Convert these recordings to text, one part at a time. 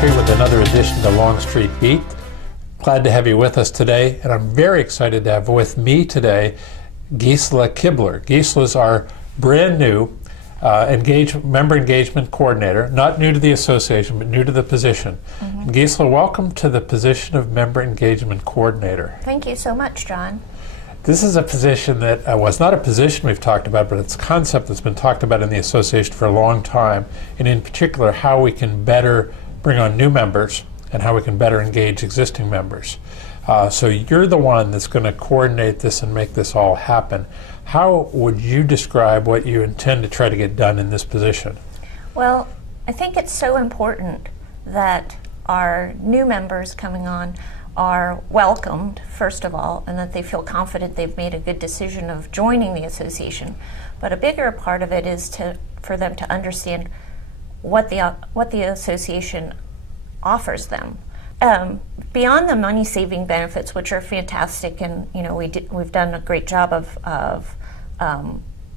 Longstreet with another edition to Longstreet Beat. Glad to have you with us today, and I'm very excited to have with me today Gisela Kibler. Gisela's our brand new member engagement coordinator, not new to the association, but new to the position. Gisela, welcome to the position of member engagement coordinator. Thank you so much, John. This is a position that it's not a position we've talked about, but it's a concept that's been talked about in the association for a long time, and in particular how we can better bring on new members and how we can better engage existing members. So you're the one that's going to coordinate this and make this all happen. How would you describe what you intend to try to get done in this position? Well, I think it's so important that our new members coming on are welcomed, first of all, and that they feel confident they've made a good decision of joining the association. But a bigger part of it is for them to understand what the association offers them. Beyond the money-saving benefits, which are fantastic, and we've done a great job of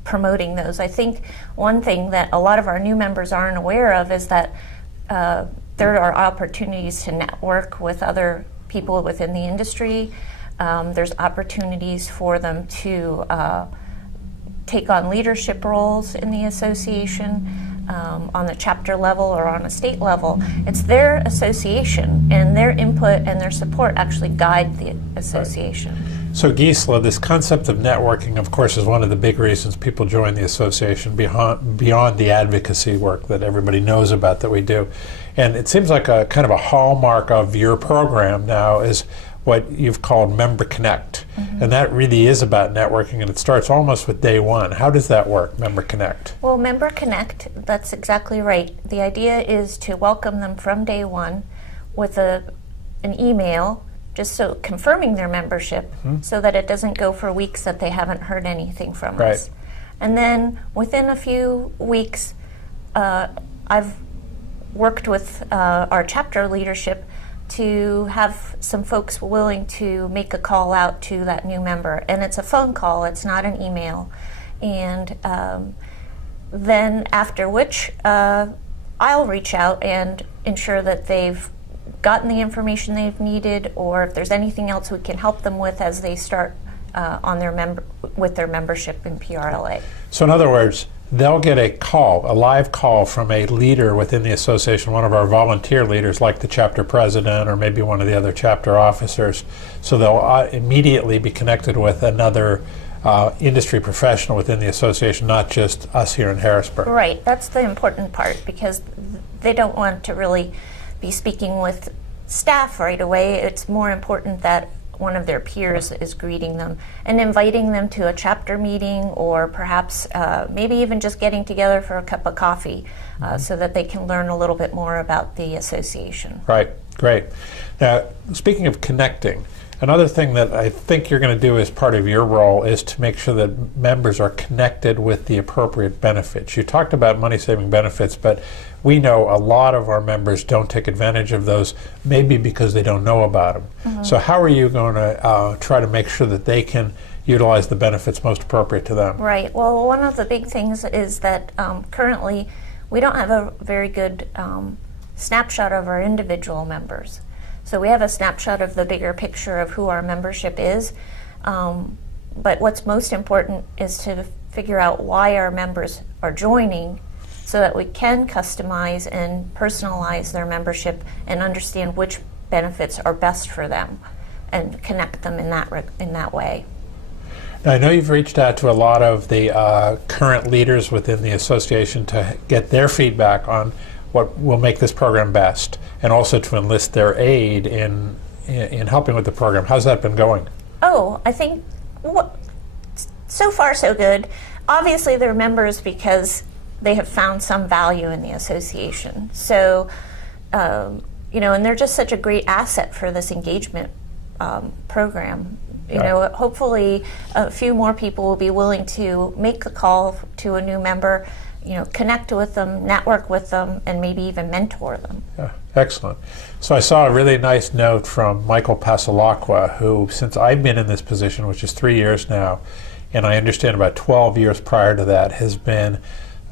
promoting those. I think one thing that a lot of our new members aren't aware of is that there are opportunities to network with other people within the industry. There's opportunities for them to take on leadership roles in the association on the chapter level or on a state level. It's their association, and their input and their support actually guide the association. Right. So Gisela, this concept of networking, of course, is one of the big reasons people join the association beyond the advocacy work that everybody knows about that we do. And it seems like a kind of a hallmark of your program now is what you've called Member Connect. And that really is about networking, and it starts almost with day one. How does that work, Member Connect? Well, Member Connect, that's exactly right. The idea is to welcome them from day one with an email, just so confirming their membership, so that it doesn't go for weeks that they haven't heard anything from us. And then within a few weeks, I've worked with our chapter leadership to have some folks willing to make a call out to that new member. And it's a phone call, it's not an email. And then after which, I'll reach out and ensure that they've gotten the information they've needed, or if there's anything else we can help them with as they start with their membership in PRLA. So in other words, they'll get a live call from a leader within the association, one of our volunteer leaders like the chapter president or maybe one of the other chapter officers. So they'll immediately be connected with another industry professional within the association, not just us here in Harrisburg. Right, that's the important part, because they don't want to really be speaking with staff right away. It's more important that one of their peers is greeting them and inviting them to a chapter meeting, or perhaps maybe even just getting together for a cup of coffee so that they can learn a little bit more about the association. Right, great. Now, speaking of connecting, another thing that I think you're going to do as part of your role is to make sure that members are connected with the appropriate benefits. You talked about money-saving benefits, but we know a lot of our members don't take advantage of those, maybe because they don't know about them. So how are you going to try to make sure that they can utilize the benefits most appropriate to them? Right. Well, one of the big things is that currently we don't have a very good snapshot of our individual members. So we have a snapshot of the bigger picture of who our membership is, but what's most important is to figure out why our members are joining, so that we can customize and personalize their membership and understand which benefits are best for them and connect them in that way. Now, I know you've reached out to a lot of the current leaders within the association to get their feedback on what will make this program best, and also to enlist their aid in helping with the program. How's that been going? Oh, I think so far so good. Obviously they're members because they have found some value in the association. So, and they're just such a great asset for this engagement program. Hopefully a few more people will be willing to make the call to a new member, connect with them, network with them, and maybe even mentor them. Yeah, excellent. So I saw a really nice note from Michael Pasalacqua, who, since I've been in this position, which is 3 years now, and I understand about 12 years prior to that, has been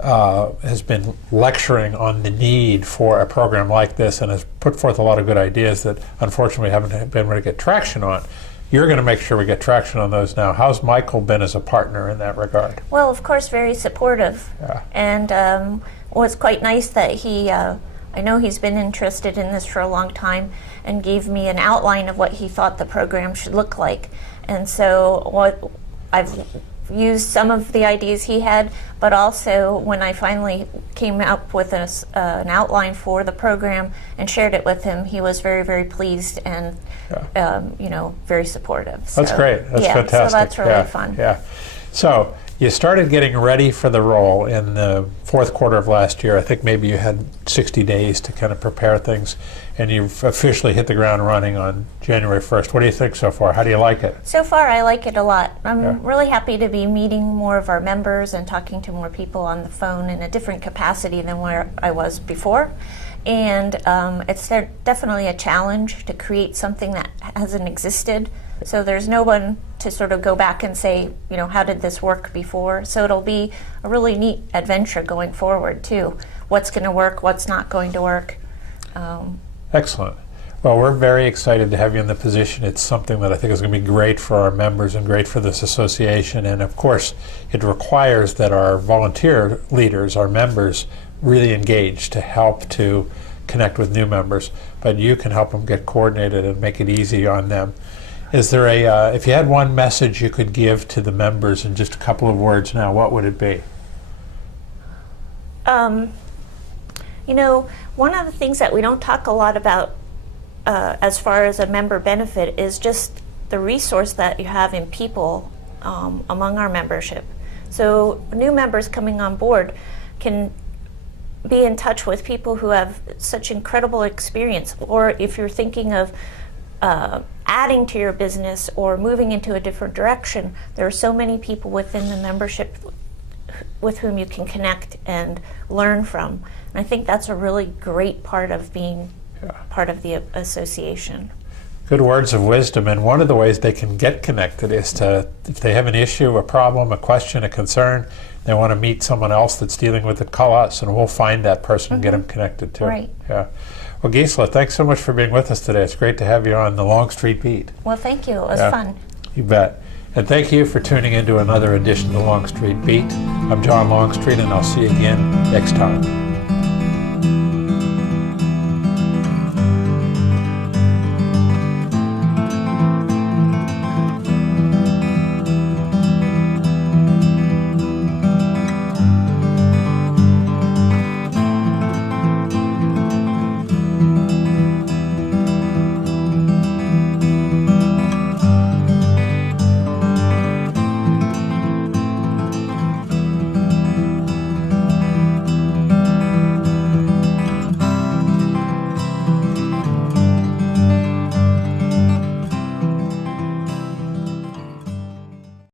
has been lecturing on the need for a program like this and has put forth a lot of good ideas that unfortunately we haven't been able to get traction on. You're going to make sure we get traction on those now. How's Michael been as a partner in that regard? Well, of course, very supportive. Yeah. And was quite nice that he, I know he's been interested in this for a long time, and gave me an outline of what he thought the program should look like. And so what I've used some of the ideas he had, but also when I finally came up with an outline for the program and shared it with him, he was very, very pleased and very supportive. That's great. That's fantastic. So that's really fun. Yeah. So you started getting ready for the role in the fourth quarter of last year. I think maybe you had 60 days to kind of prepare things, and you've officially hit the ground running on January 1st. What do you think so far? How do you like it? So far, I like it a lot. I'm really happy to be meeting more of our members and talking to more people on the phone in a different capacity than where I was before. And it's definitely a challenge to create something that hasn't existed. So there's no one to sort of go back and say, how did this work before? So it'll be a really neat adventure going forward, too. What's going to work, what's not going to work. Excellent. Well, we're very excited to have you in the position. It's something that I think is going to be great for our members and great for this association. And of course, it requires that our volunteer leaders, our members, really engage to help to connect with new members. But you can help them get coordinated and make it easy on them. Is there if you had one message you could give to the members in just a couple of words now, what would it be? One of the things that we don't talk a lot about as far as a member benefit is just the resource that you have in people among our membership. So new members coming on board can be in touch with people who have such incredible experience, or if you're thinking of adding to your business or moving into a different direction, there are so many people within the membership with whom you can connect and learn from. And I think that's a really great part of being part of the association. Good words of wisdom. And one of the ways they can get connected is to, if they have an issue, a problem, a question, a concern, they want to meet someone else that's dealing with it, call us and we'll find that person and get them connected too. Right. Yeah. Well, Gisela, thanks so much for being with us today. It's great to have you on the Longstreet Beat. Well, thank you. It was fun. You bet. And thank you for tuning into another edition of the Longstreet Beat. I'm John Longstreet, and I'll see you again next time.